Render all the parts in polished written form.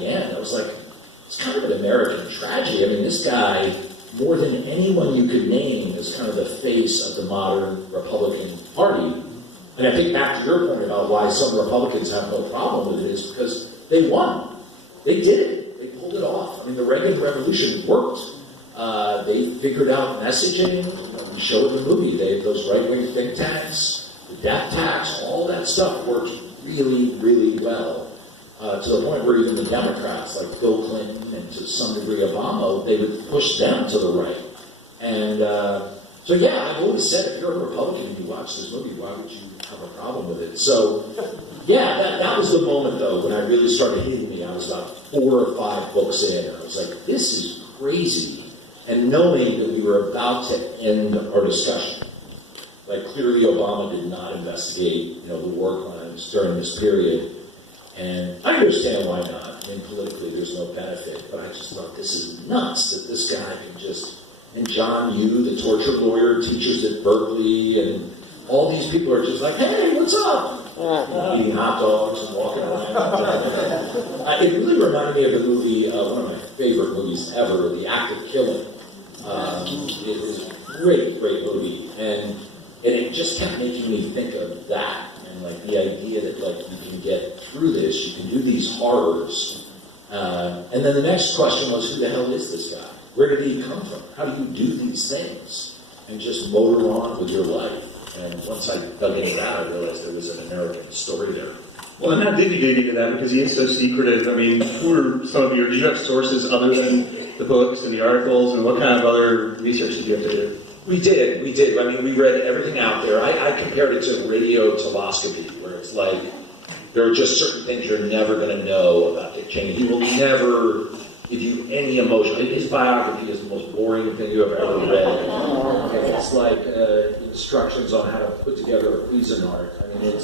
the end, I was like, it's kind of an American tragedy. I mean, this guy, more than anyone you could name, is kind of the face of the modern Republican Party. And I think back to your point about why some Republicans have no problem with it is because they won. They did it. They pulled it off. I mean, the Reagan Revolution worked. They figured out messaging. We show in the movie. Those right-wing think tanks, the death tax, all that stuff worked really, really well. To the point where even the Democrats, like Bill Clinton and to some degree Obama, they would push them to the right. And so, yeah, I've always said if you're a Republican and you watch this movie, why would you have a problem with it? So, yeah, that was the moment, though, when I really started hitting me. I was about 4 or 5 books in, and I was like, this is crazy. And knowing that we were about to end our discussion, like clearly Obama did not investigate, the war crimes during this period. And I understand why not. I mean, politically, there's no benefit. But I just thought, this is nuts that this guy can just... And John Yoo, the torture lawyer, teachers at Berkeley, and all these people are just like, hey, what's up? Eating hot dogs and walking around. It really reminded me of the movie, one of my favorite movies ever, The Act of Killing. It was a great, great movie. And it just kept making me think of that. And like the idea that like you can get through this, you can do these horrors. And then the next question was, who the hell is this guy? Where did he come from? How do you do these things? And just motor on with your life. And once I dug into that, I realized there was an American story there. Well, and how did you dig into that? Because he is so secretive. I mean, who are some of did you have sources other than the books and the articles? And what kind of other research did you have to do? We did. I mean, we read everything out there. I compared it to radio telescopy, where it's like, there are just certain things you're never going to know about Dick Cheney. He will never give you any emotion. His biography is the most boring thing you have ever read. It's like instructions on how to put together a Cuisinart. I mean,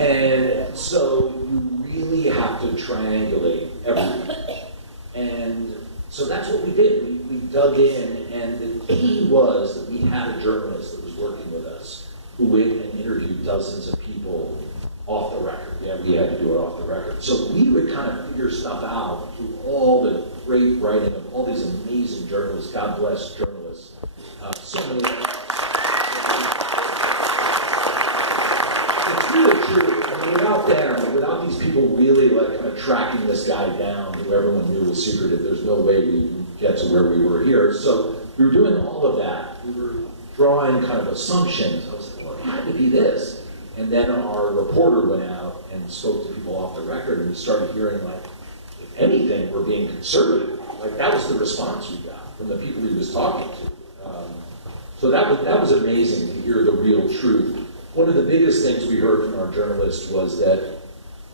and so you really have to triangulate everything. And so that's what we did. We dug in, and the key was that we had a journalist that was working with us who went and interviewed dozens of people off the record. Yeah, we had to do it off the record. So we would kind of figure stuff out through all the great writing of all these amazing journalists. God bless journalists. So many. It's really true. I mean, without them, without these people really like kind of tracking this guy down, who everyone knew was secretive, there's no way we would get to where we were here. So we were doing all of that. We were drawing kind of assumptions. I was like, well, it had to be this. And then our reporter went out and spoke to people off the record, and we started hearing, like, if anything, we're being conservative. Like, that was the response we got from the people he was talking to. So that was amazing to hear the real truth. One of the biggest things we heard from our journalist was that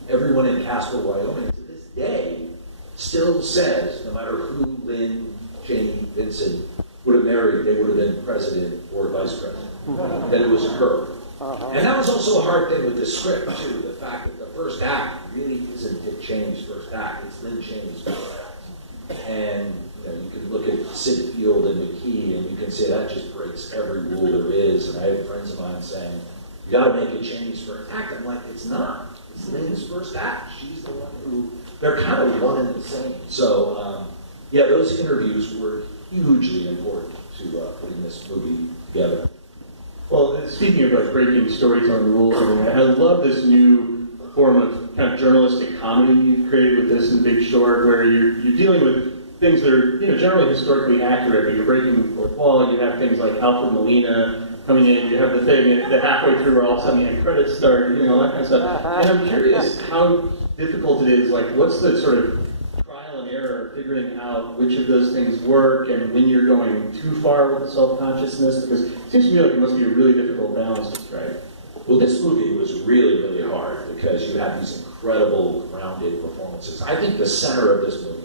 everyone in Casper, Wyoming, to this day, still says, no matter who Lynn, Cheney, Vincent would have married, they would have been president or vice president. That it was her. And that was also a hard thing with this script, too. The fact that the first act really isn't Dick Cheney's first act. It's Lynn Cheney's first act. And you can look at Sid Field and McKay, and you can say that just breaks every rule there is. And I have friends of mine saying, you got to make it Cheney's first act. I'm like, it's not. It's Lynn's first act. She's the one who, they're kind of one and the same. So, yeah, those interviews were hugely important to putting this movie together. Well, speaking of like breaking storytelling rules, I love this new form of kind of journalistic comedy you've created with this in Big Short, where you're dealing with things that are generally historically accurate, but you're breaking the fourth wall. You have things like Alfred Molina coming in. You have the thing that halfway through, where all of a sudden the end credits start, all that kind of stuff. And I'm curious how difficult it is. Like, what's the sort of trial and error figuring out which of those things work, and when you're going too far with the self-consciousness? Because it seems to me like it must be a really difficult balance to strike. Well, this movie was really, really hard because you have these incredible, grounded performances. I think the center of this movie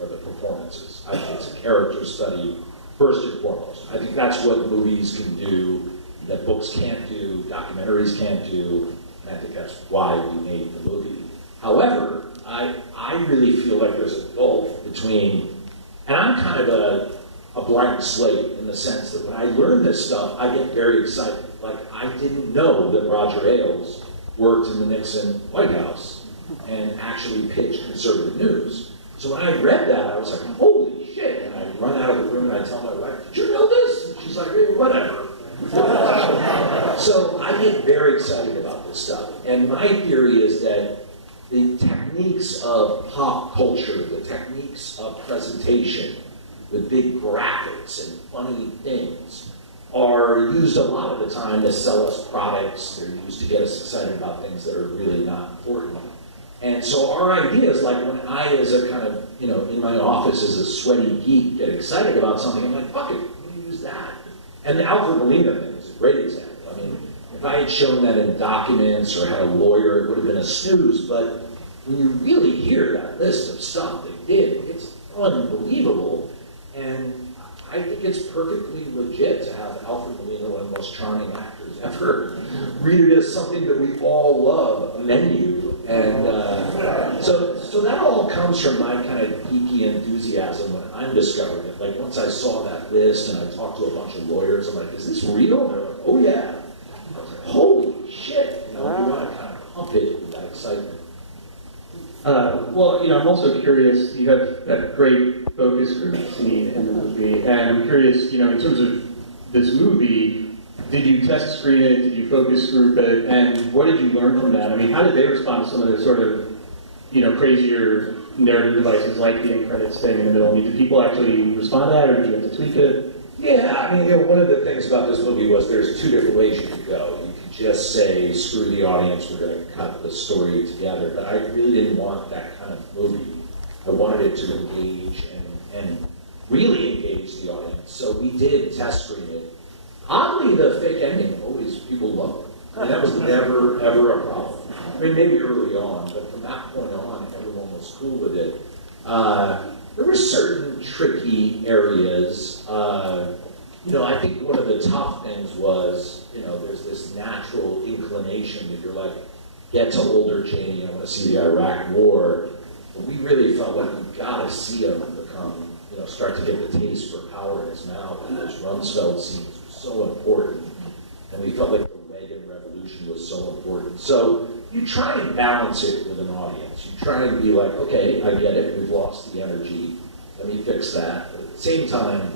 are the performances. I think it's a character study, first and foremost. I think that's what movies can do that books can't do, documentaries can't do, and I think that's why we made the movie. However, I really feel like there's a gulf between, and I'm kind of a blank slate in the sense that when I learn this stuff, I get very excited. Like, I didn't know that Roger Ailes worked in the Nixon White House. and actually pitch conservative news. So when I read that, I was like, holy shit. And I run out of the room and I tell my wife, did you know this? And she's like, hey, whatever. So I get very excited about this stuff. And my theory is that the techniques of pop culture, the techniques of presentation, with big graphics and funny things, are used a lot of the time to sell us products. They're used to get us excited about things that are really not important. And so our idea is like when I, as a kind of, in my office as a sweaty geek, get excited about something, I'm like, fuck it, let me use that. And the Alfred Molina thing is a great example. I mean, if I had shown that in documents or had a lawyer, it would have been a snooze, but when you really hear that list of stuff they did, it's unbelievable. And I think it's perfectly legit to have Alfred Molina, one of the most charming actors ever, read it as something that we all love, a menu. And so that all comes from my kind of geeky enthusiasm when I'm discovering it. Like once I saw that list and I talked to a bunch of lawyers, I'm like, is this real? And they're like, oh yeah. I was like, holy shit. You want to kind of pump it with that excitement. Well, I'm also curious, you have that great focus group scene in the movie, and I'm curious, in terms of this movie, did you test screen it, did you focus group it, and what did you learn from that? I mean, how did they respond to some of the sort of, crazier narrative devices like the end credits thing in the middle? I mean, did people actually respond to that, or did you have to tweak it? Yeah, I mean, one of the things about this movie was there's two different ways you could go. You could just say, screw the audience, we're going to cut the story together. But I really didn't want that kind of movie. I wanted it to engage and really engage the audience. So we did test screen it. Oddly, the fake ending, always people loved it. I mean, that was never, ever a problem. I mean, maybe early on, but from that point on, everyone was cool with it. There were certain tricky areas. I think one of the tough things was, there's this natural inclination that you're like, get to older Cheney, I want to see the Iraq War. But we really felt like we've got to see him become, start to get the taste for power in his mouth. And those Rumsfeld scenes were so important. And we felt like the Reagan Revolution was so important. So you try and balance it with an audience. You try and be like, okay, I get it, we've lost the energy. Let me fix that. But at the same time,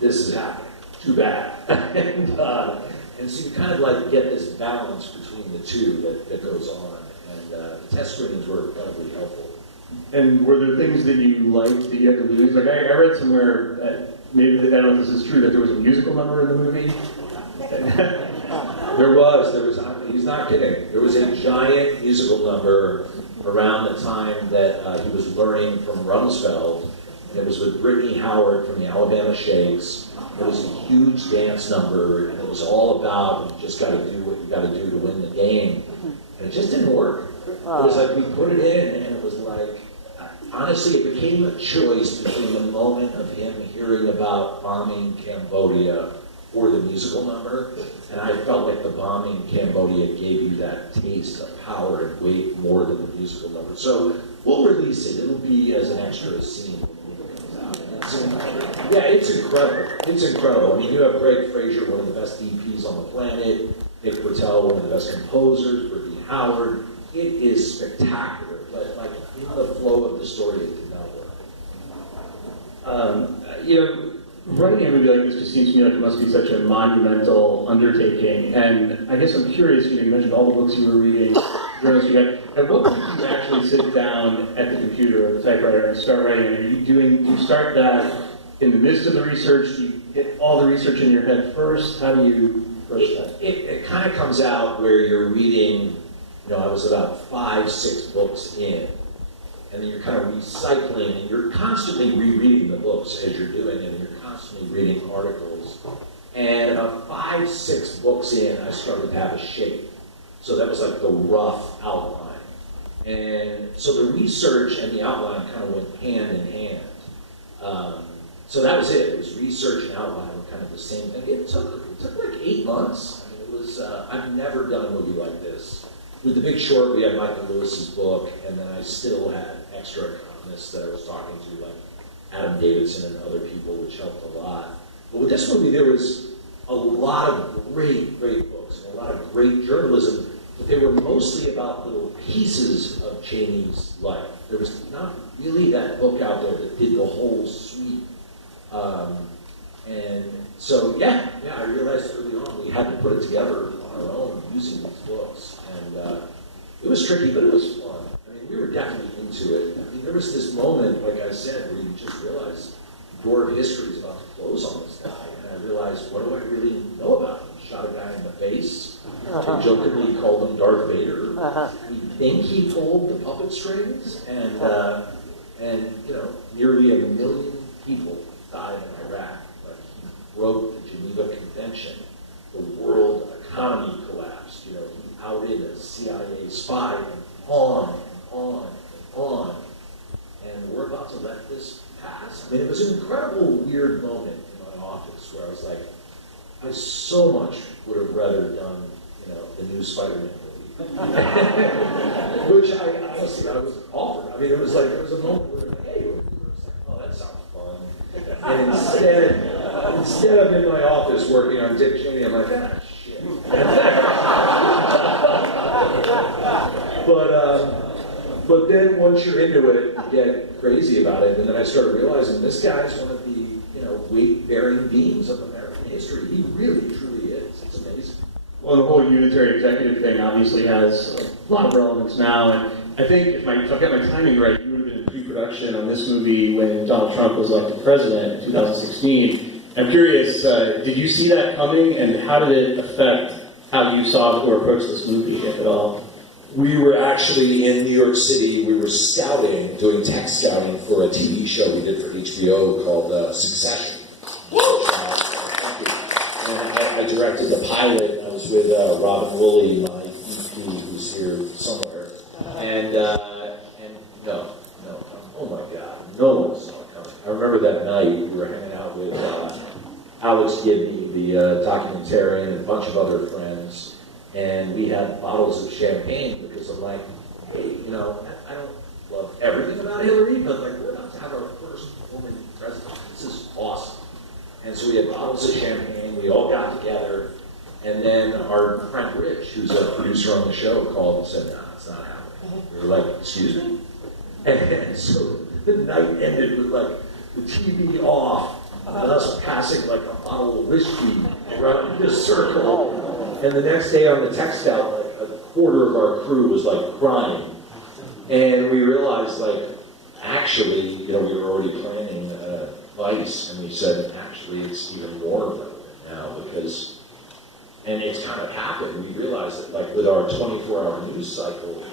this is happening. Too bad. and so you kind of like get this balance between the two that goes on. And the test screenings were incredibly helpful. And were there things that you liked that you had to lose? Like I read somewhere, maybe I don't know if this is true, that there was a musical number in the movie. There was, he's not kidding. There was a giant musical number around the time that he was learning from Rumsfeld. And it was with Brittany Howard from the Alabama Shakes. It was a huge dance number, and it was all about you just got to do what you got to do to win the game. And it just didn't work. It was like we put it in, and it was like, honestly, it became a choice between the moment of him hearing about bombing Cambodia or the musical number. And I felt like the bombing in Cambodia gave you that taste of power and weight more than the musical number. So we'll release it. It'll be as an extra scene when the movie comes out. Yeah, it's incredible. It's incredible. I mean, you have Greg Fraser, one of the best DPs on the planet, Nick Britell, one of the best composers, Brittany Howard. It is spectacular, but like in the flow of the story, it did not work. Writing a movie like this just seems to me like it must be such a monumental undertaking. And I guess I'm curious, you mentioned all the books you were reading, journals you got. At what point do you actually sit down at the computer or the typewriter and start writing? Do you start that in the midst of the research? Do you get all the research in your head first? How do you approach that? It kind of comes out where you're reading, I was about 5-6 books in. And then you're kind of recycling, and you're constantly rereading the books as you're doing it, and you're constantly reading articles. And about 5-6 books in, I started to have a shape. So that was like the rough outline. And so the research and the outline kind of went hand in hand. So that was it. It was research and outline were kind of the same thing. It took like 8 months. I mean, it was, I've never done a movie like this. With The Big Short, we had Michael Lewis's book, and then I still had extra economists that I was talking to, like Adam Davidson and other people, which helped a lot. But with this movie, there was a lot of great books, and a lot of great journalism, but they were mostly about little pieces of Cheney's life. There was not really that book out there that did the whole suite. And so, I realized early on we had to put it together on our own using these books. And it was tricky, but it was fun. I mean, we were definitely into it. I mean, there was this moment, like I said, where you just realized the door of history is about to close on this guy. And I realized, what do I really know about him? He shot a guy in the face. Jokingly called him Darth Vader. We think he pulled the puppet strings, and nearly 1 million people died in Iraq. Like, he broke the Geneva Convention. The world economy collapsed. He outed a CIA spy, and on and on and on. And we're about to let this pass. I mean, it was an incredible, weird moment in my office where I was like, I so much would have rather done, the new Spider-Man movie. Which I honestly, I was offered. I mean, it was a moment where, hey, it was like, oh, that sounds fun. And instead I'm in my office working on Dick Cheney, I'm like, shit. But then once you're into it, you get crazy about it. And then I started realizing this guy's one of the, weight-bearing beings of American history. He really, truly is. It's amazing. Well, the whole unitary executive thing obviously has a lot of relevance now, and I think if I've got my timing right, you would have been in pre-production on this movie when Donald Trump was elected president in 2016. I'm curious, did you see that coming, and how did it affect how you saw or approached this movie, if at all? We were actually in New York City. We were scouting, doing tech scouting for a TV show we did for HBO called Succession. And I directed the pilot. I was with Robin Woolley, my EP, who's here somewhere. And no, oh my God, no one saw it coming. I remember that night we were hanging out with Alex Gibney, the documentarian, and a bunch of other friends, and we had bottles of champagne because I'm like, hey, I don't love everything about Hillary, but we're about to have our first woman president. This is awesome. And so we had bottles of champagne, we all got together, and then our friend Rich, who's a producer on the show, called and said, no, it's not happening. We were like, excuse me? And so the night ended with the TV off, and us passing a bottle of whiskey around this circle. And the next day on the text out, a quarter of our crew was crying. And we realized actually, we were already planning Vice, and we said, actually, it's even more relevant now because, and it's kind of happened. We realized that, with our 24-hour news cycle,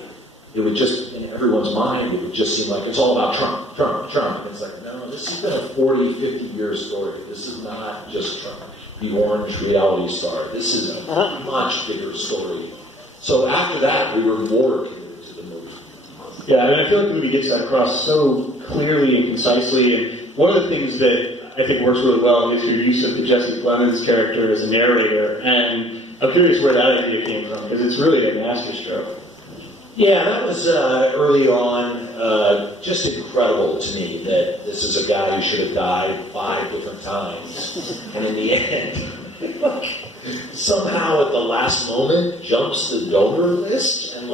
it would just, in everyone's mind, it would just seem like it's all about Trump, Trump, Trump. And it's no, this has been a 40, 50-year story. This is not just Trump, the orange reality star. This is a much bigger story. So after that, we were more committed to the movie. Yeah, I feel like the movie gets that across so clearly and concisely, and one of the things that I think works really well is your use of the Jesse Plemons character as a narrator, and I'm curious where that idea came from, because it's really a masterstroke. Yeah, that was early on, just incredible to me that this is a guy who should have died 5 different times, and in the end, somehow at the last moment jumps the donor list and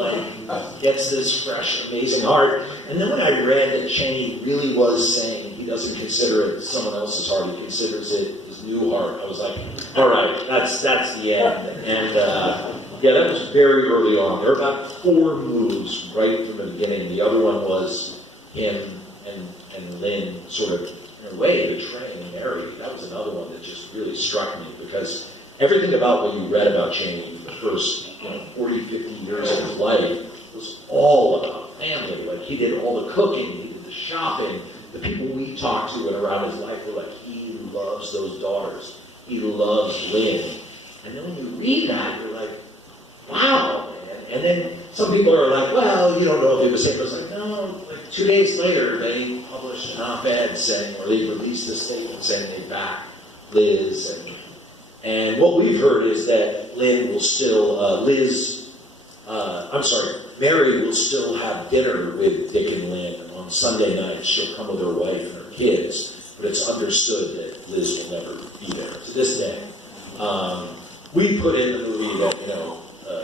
gets this fresh, amazing heart. And then when I read that Cheney really was saying he doesn't consider it someone else's heart, he considers it his new heart, I was like, all right, that's the end. And that was very early on. There were about 4 moves right from the beginning. The other one was him and Lynn sort of, in a way, betraying Mary. That was another one that just really struck me because everything about what you read about Cheney for the first 40, 50 years of his life was all about family. He did all the cooking, he did the shopping. The people we talked to and around his life were he loves those daughters. He loves Lynn. And then when you read that, you're like, wow, man. And then some people are like, well, you don't know if it was safe. I was like, no, 2 days later, they published an op-ed saying, or they released a statement saying they back Liz. And what we've heard is that Lynn will still, Mary will still have dinner with Dick and Lynn on Sunday nights. She'll come with her wife and her kids, but it's understood that Liz will never be there. To this day, we put in the movie that,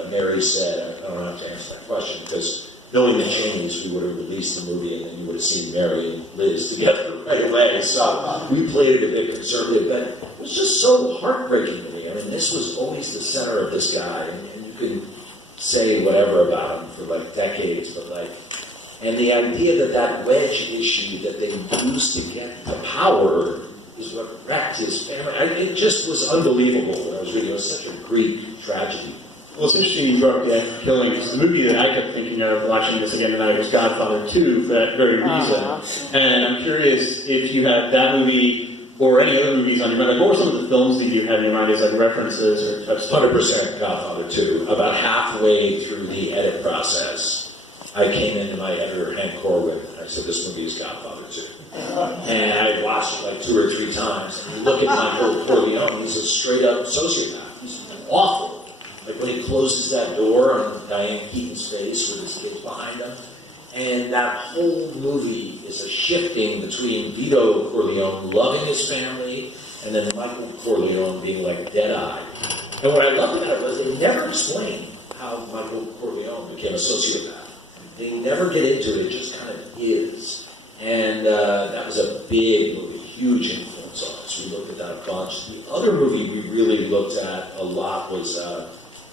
Mary said, I don't have to answer that question, because knowing the Cheneys, we would have released the movie and then you would have seen Mary and Liz together right away. So we played it a bit conservative, but it was just so heartbreaking to me. I mean, this was always the center of this guy, and you can say whatever about him for like decades, but like, and the idea that wedge issue that they used to get the power is what wrecked his family. It just was unbelievable when I was reading. It was such a Greek tragedy. Well, it's interesting you brought up the killing, because the movie that I kept thinking of watching this again tonight was Godfather 2 for that very reason. And I'm curious if you had that movie or any other movies on your mind. Like, what were some of the films that you had in your mind as like references or touchstones? 100% Godfather 2. About halfway through the edit process, I came into my editor, Hank Corwin, and I said, this movie is Godfather 2. And I watched it like 2 or 3 times. And you look at Michael Corleone, he's a straight-up sociopath. He's awful. Like when he closes that door on Diane Keaton's face with his kids behind him. And that whole movie is a shifting between Vito Corleone loving his family and then Michael Corleone being like dead-eyed. And what I loved about it was they never explained how Michael Corleone became a sociopath. They never get into it, it just kind of is. And that was a big movie, huge influence on us. We looked at that a bunch. The other movie we really looked at a lot was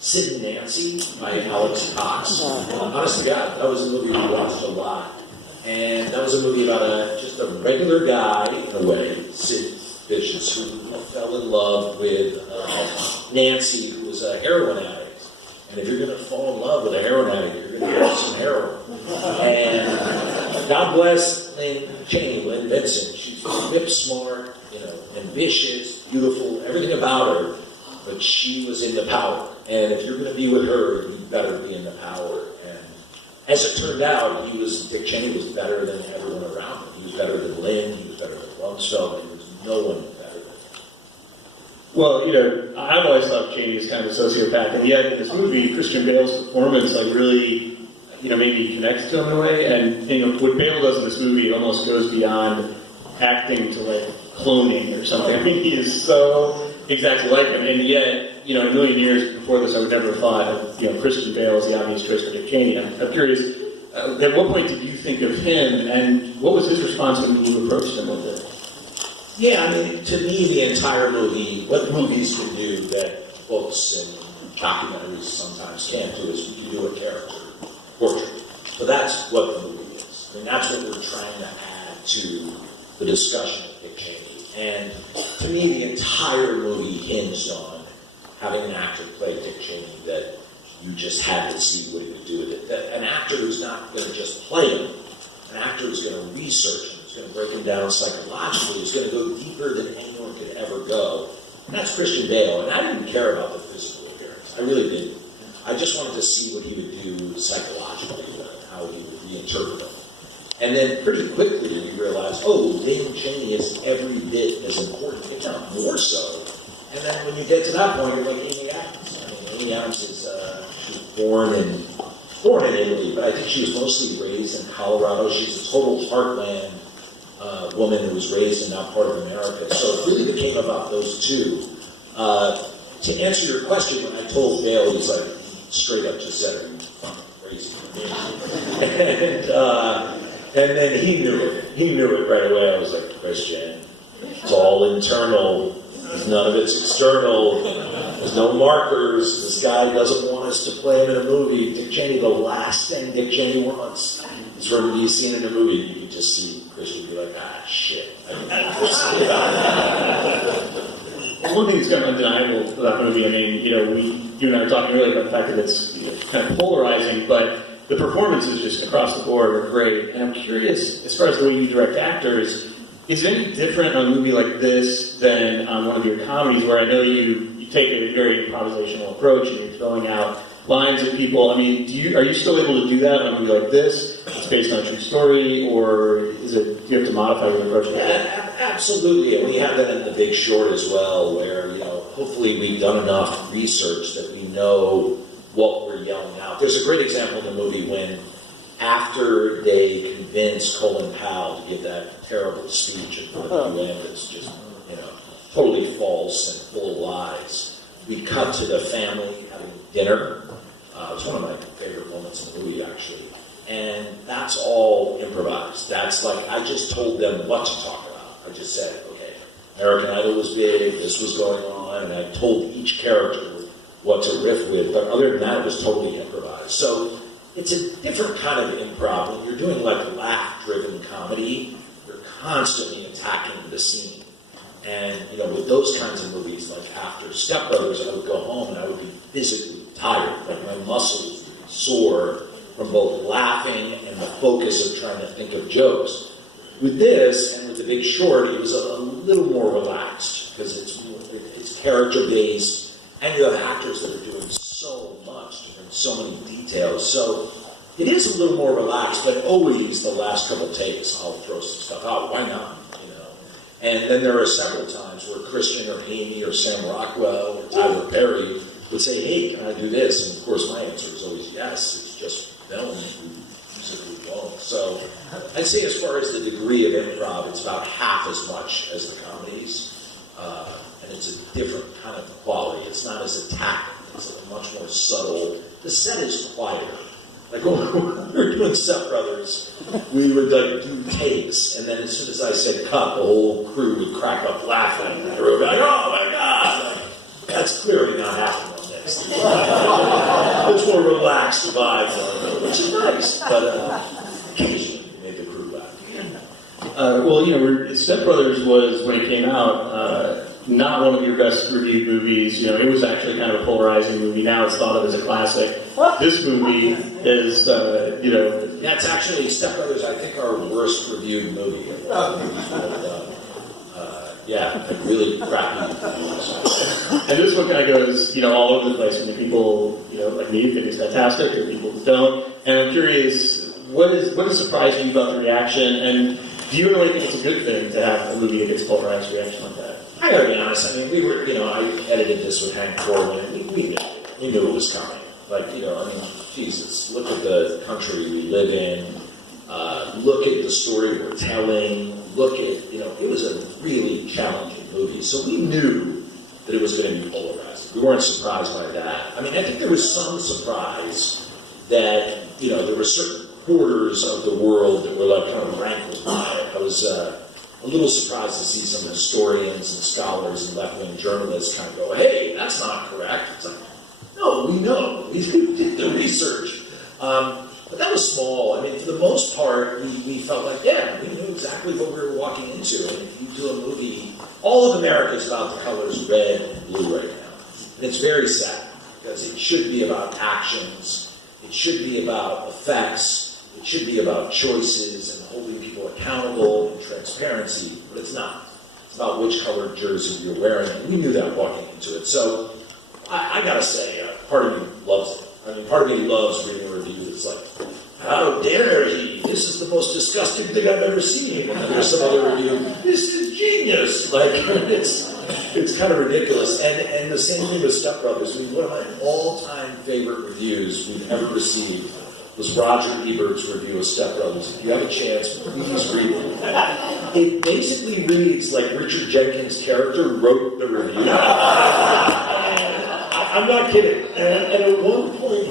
Sid and Nancy by Alex Cox. Honest to God, that was a movie we watched a lot. And that was a movie about just a regular guy, in a way, Sid Vicious, who fell in love with Nancy, who was a heroin addict. And if you're going to fall in love with a heroin addict, you're going to have some heroin. And God bless Lynn Vincent. She's whip smart, ambitious, beautiful, everything about her. But she was in the power. And if you're going to be with her, you better be in the power. And as it turned out, Dick Cheney was better than everyone around him. He was better than Lynn, he was better than Rumsfeld, and there was no one better than him. Well, I've always thought Cheney as kind of a sociopath, and yet in this movie, Christian Bale's performance really, made me connect to him in a way. And what Bale does in this movie almost goes beyond acting to like cloning or something. I mean, he is so exactly like him, and yet, in a million years before this, I would never have thought of, Christian Bale as the obvious choice for Dick Cheney. I'm curious, at what point did you think of him, and what was his response when you approached him with it? Yeah, I mean, to me, the entire movie, what movies can do that books and documentaries sometimes can't do is you can do a character portrait. So that's what the movie is. I mean, that's what we're trying to add to the discussion of Dick Cheney. And to me, the entire movie hinged on having an actor play Dick Cheney that you just had to see what he would do with it. That an actor who's not going to just play him, an actor who's going to research him, who's going to break him down psychologically, who's going to go deeper than anyone could ever go. And that's Christian Bale. And I didn't care about the physical appearance. I really didn't. I just wanted to see what he would do psychologically, how he would reinterpret him. And then pretty quickly we realized, David Cheney is every bit as important, if not more so. And then when you get to that point, you're like Amy Adams. I mean, Amy Adams is she was born in Italy, but I think she was mostly raised in Colorado. She's a total heartland woman who was raised in that part of America. So it really became about those two. To answer your question, when I told Bale, he's like, straight up just said, "Are you fucking crazy?" And then he knew it. He knew it right away. I was like, Christian, it's all internal. None of it's external. There's no markers. This guy doesn't want us to play him in a movie. Dick Cheney, the last thing Dick Cheney wants is for him to be seen in a movie. You can just see Christian be like, shit. I mean, one thing that's kind of undeniable about the movie, you and I were talking earlier about the fact that it's kind of polarizing, but the performances just across the board are great. And I'm curious, as far as the way you direct actors, is it any different on a movie like this than on one of your comedies where I know you take a very improvisational approach and you're throwing out lines at people? I mean, are you still able to do that on a movie like this? It's based on a true story, or do you have to modify your approach? Yeah, absolutely. And we have that in The Big Short as well, where, hopefully we've done enough research that we know what we're yelling out. There's a great example in the movie when, after they convince Colin Powell to give that terrible speech in front of the UN that's just, totally false and full of lies, we cut to the family having dinner. It was one of my favorite moments in the movie, actually. And that's all improvised. That's like, I just told them what to talk about. I just said, okay, American Idol was big, this was going on, and I told each character what to riff with, but other than that, it was totally improvised. So it's a different kind of improv. When you're doing like laugh-driven comedy, you're constantly attacking the scene. And, you know, with those kinds of movies, like after Step Brothers, I would go home and I would be physically tired. Like my muscles would be sore from both laughing and the focus of trying to think of jokes. With this, and with The Big Short, it was a little more relaxed, because it's character-based, and you have actors that are doing so much, and so many details. So it is a little more relaxed, but always the last couple takes, I'll throw some stuff out. Why not? You know. And then there are several times where Christian or Amy or Sam Rockwell or Tyler Perry would say, hey, can I do this? And of course my answer is always yes. It's just film and musically won't. So I'd say as far as the degree of improv, it's about half as much as the comedies. And it's a different kind of quality. It's not as attacking. It's a much more subtle. The set is quieter. Like when we were doing Step Brothers, we would like do takes, and then as soon as I said cut, the whole crew would crack up laughing. And they would be like, oh my God! Like, that's clearly not happening on this. It's more relaxed vibe, which is nice, but occasionally you made the crew laugh. Well, you know, Step Brothers was, when it came out, not one of your best reviewed movies. You know, it was actually kind of a polarizing movie. Now it's thought of as a classic. This movie is, you know... That's actually, Step Brothers, I think, our worst reviewed movie. Yeah, like really crappy movies. And this one kind of goes, you know, all over the place. I mean, people, you know, like me think it's fantastic, or people don't. And I'm curious, what has surprised you about the reaction? And do you really think it's a good thing to have a movie that gets polarized reaction like that? I gotta be honest, I mean, we were, you know, I edited this with Hank Corwin, and we knew it was coming. Like, you know, I mean, Jesus, look at the country we live in, look at the story we're telling, look at, you know, it was a really challenging movie. So we knew that it was going to be polarized. We weren't surprised by that. I mean, I think there was some surprise that, you know, there were certain quarters of the world that were like kind of rankled by it. I was a little surprised to see some historians and scholars and left-wing journalists kind of go, hey, that's not correct. It's like, no, we know. We did the research. But that was small. I mean, for the most part, we felt like, yeah, we knew exactly what we were walking into. And if you do a movie, all of America is about the colors red and blue right now. And it's very sad, because it should be about actions. It should be about effects. It should be about choices and holding people accountable and transparency, but it's not. It's about which colored jersey you're wearing, and we knew that walking into it. So I gotta say, part of me loves it. I mean, part of me loves reading a review that's like, how dare he? This is the most disgusting thing I've ever seen. And then there's some other review, this is genius. Like, it's kind of ridiculous. And the same thing with Step Brothers. I mean, one of my all-time favorite reviews we've ever received was Roger Ebert's review of Step Brothers. If you have a chance, please read it. It basically reads like Richard Jenkins' character wrote the review. I'm not kidding. And at one point,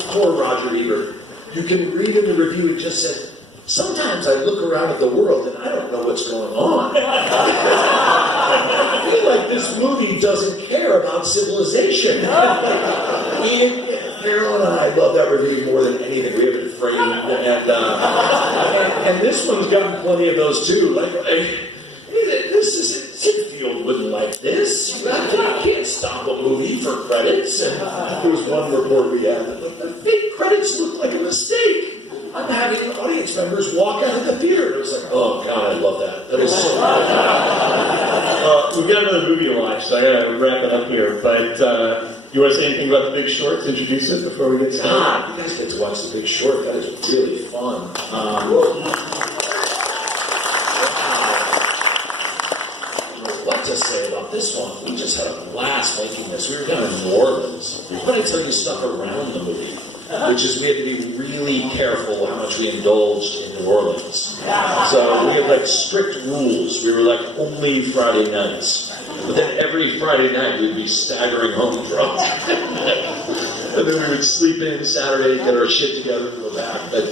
poor Roger Ebert, you can read in the review, it just said, sometimes I look around at the world and I don't know what's going on. I feel like this movie doesn't care about civilization. Carol and I love that review more than anything. We have it framed, and this one's gotten plenty of those too. Like, this is Sinfield wouldn't like this. You can't stop a movie for credits. And there was one report we had that the fake credits look like a mistake. I'm having audience members walk out of the theater. It was like, oh God, I love that. That is so we've got another movie to watch, so I gotta wrap it up here. But you want to say anything about The Big Short? Introduce it before we get started. You guys get to watch The Big Short. That is really fun. What to say about this one? We just had a blast making this. We were down in New Orleans. Let me tell you stuff around the movie, which is we had to be really careful how much we indulged in New Orleans. So we had like strict rules. We were like only Friday nights. But then every Friday night we'd be staggering home drunk. And then we would sleep in Saturday, get our shit together, and go back. But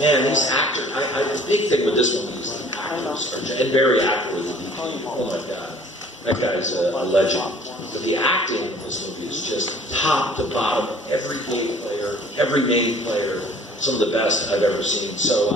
man, these actors, the big thing with this movie is the actors, and Barry Acker was a DP. Oh my God, that guy's a legend. But the acting in this movie is just top to bottom, every gay player, every main player, some of the best I've ever seen. So,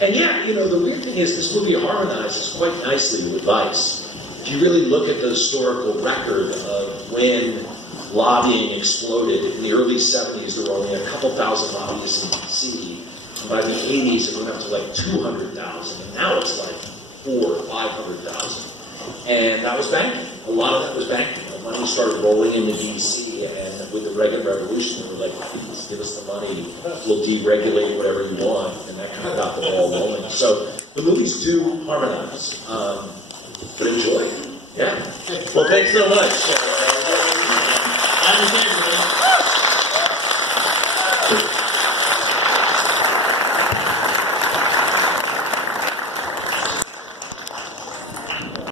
and yeah, you know, the weird thing is this movie harmonizes quite nicely with Vice. If you really look at the historical record of when lobbying exploded, in the early 70s there were only a couple thousand lobbyists in D.C. And by the 80s it went up to like 200,000, and now it's like 400,000 or 500,000. And that was banking. A lot of that was banking. The money started rolling into D.C., and with the Reagan Revolution, they were like, please give us the money, we'll deregulate whatever you want, and that kind of got the ball rolling. So the movies do harmonize, but enjoy it. Yeah. Well, thanks so much.